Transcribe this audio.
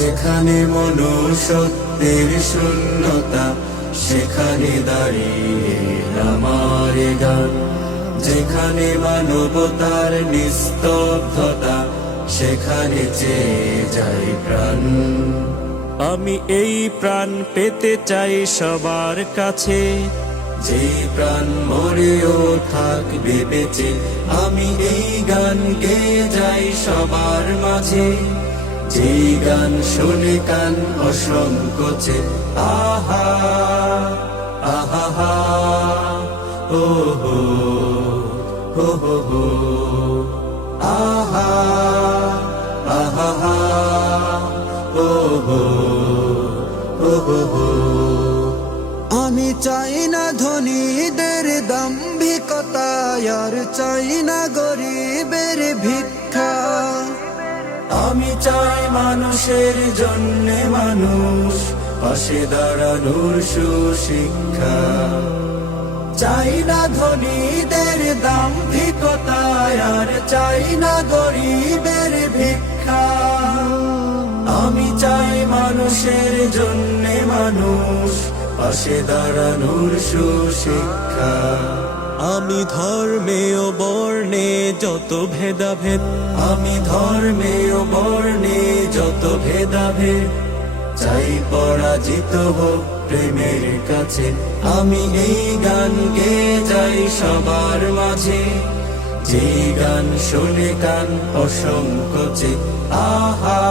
যেখানে মনুষ্যত্বের শূন্যতা, সেখানে দাঁড়িয়ে আমার গান। যেখানে মানবতার নিস্তব্ধতা, সেখানে চেয়ে যাই প্রাণ। আমি এই প্রাণ পেতে চাই সবার কাছে, যে প্রাণ মরেও থাকবে বেঁচে। আমি এই গান গেয়ে যাই সবার মাঝে, যে গান শুনে কান অসংকোচে। আহা আহা ও হো হো হো হো, আহা আহা ও হো হো হো হো। আমি চাই না ধনীদের দাম্ভিকতা, আর চাই না গরিবের ভিক্ষা। আমি চাই মানুষের জন্যে মানুষ, পাশে দাঁড়ানোর সুশিক্ষা। চাই না ধনীদের দাম্ভিকতা, আর চাই না গরিবের ভিক্ষা। আমি চাই মানুষের জন্যে মানুষ, পাশে দাঁড়ানোর সুশিক্ষা। আমি ধর্মে ও বর্ণে যত ভেদাভেদ, আমি ধর্মে ও বর্ণে যত ভেদাভেদ, চাই পরাজিত হোক প্রেমের কাছে। আমি এই গান গেয়ে যাই সবার মাঝে, যে গান শুনে কান অসংকোচে। আহা